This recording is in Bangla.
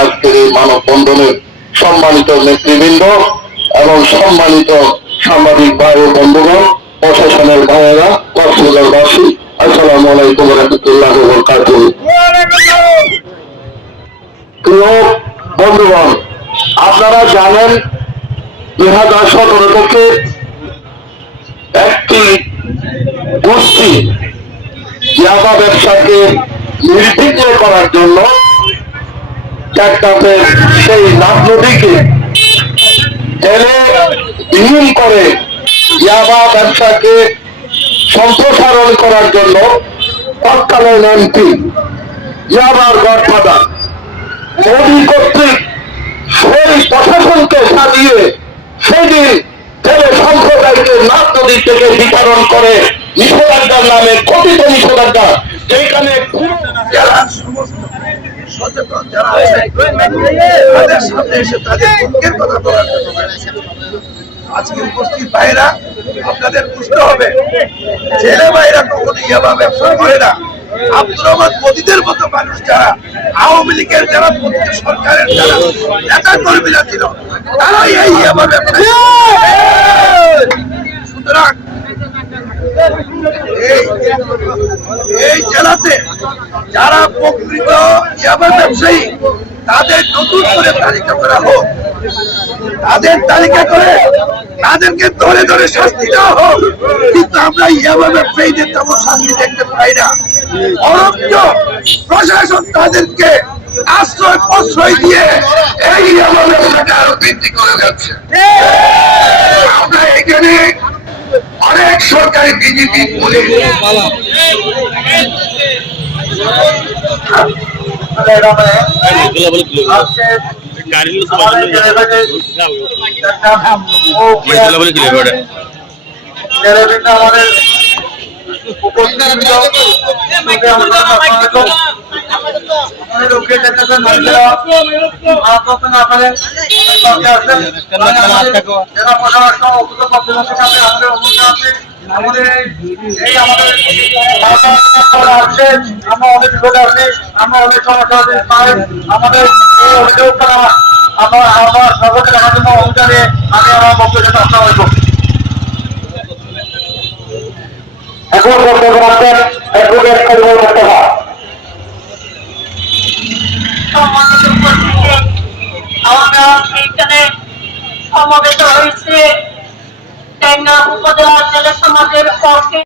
আজকের এই মানববন্ধনের সম্মানিত নেতৃবৃন্দ এবং সম্মানিত সাংবাদিক ভাই ও বন্ধুগণ, প্রশাসনের ভাইয়েরা কক্সবাজারবাসী আসসালামু আলাইকুম রহমতুল্লাহ বরকাতুহ। প্রিয় বন্ধুগণ, আপনারা জানেন দুই হাজার সতেরো থেকে একটি গোষ্ঠী ইয়াবা ব্যবসাকে নির্বিঘ্ন করার জন্য টেকনাফের সেই করে ইয়াবা ব্যবসাকে সম্প্রসারণ করার জন্য তৎকালীন এমপি ইয়াবার গডফাদার মোদী কর্তৃক সেই প্রশাসনকে সাজিয়ে সেদিন জেলে সম্প্রদায়কে নাথ নদী থেকে বিতরণ করে নিষেধাজ্ঞার নামে কথিত নিষেধাজ্ঞা, যেখানে সচেতন যারা আছে তাদের সামনে এসে তাদের দুঃখের কথা বলার জন্য আজকে উপস্থিত ভাইরা আপনাদের বুঝতে হবে ছেলে ভাইরা কখনো ইয়াবা ব্যবসা করে না আব্দুর রহমান মোদীদের মতো মানুষ যারা আওয়ামী লীগের যারা সরকারের যারা নেতা কর্মীরা ছিল তারাই এই ইয়াবা ব্যবসা সুতরাং এই এই জেলাতে যারা প্রকৃত ইয়াবা ব্যবসায়ী, তাদের নতুন করে তালিকা করা হোক। তাদের তালিকা করে তাদেরকে ধরে ধরে শাস্তি দেওয়া হোক। কিন্তু আমরা ইয়াবা ব্যবসায়ীদের তেমন শাস্তি দেখতে পাই না। বরঞ্চ প্রশাসন তাদেরকে আশ্রয় প্রশ্রয় দিয়ে এই ইয়াবা ব্যবসাটা আরও বৃদ্ধি করে যাচ্ছে। আমরা এখানে অনেক সরকারি বিজেপি গাড়ির আমরা আমরা সর্বোচ্চ রাখার জন্য অনুদানে আমি আমার বক্তব্য আলাইকুম এখন বক্তব্য রাখবেন অ্যাডভোকেট করিমুল এখানে সমবেত হয়েছে। উপজেলা জেলা সমাজের পক্ষে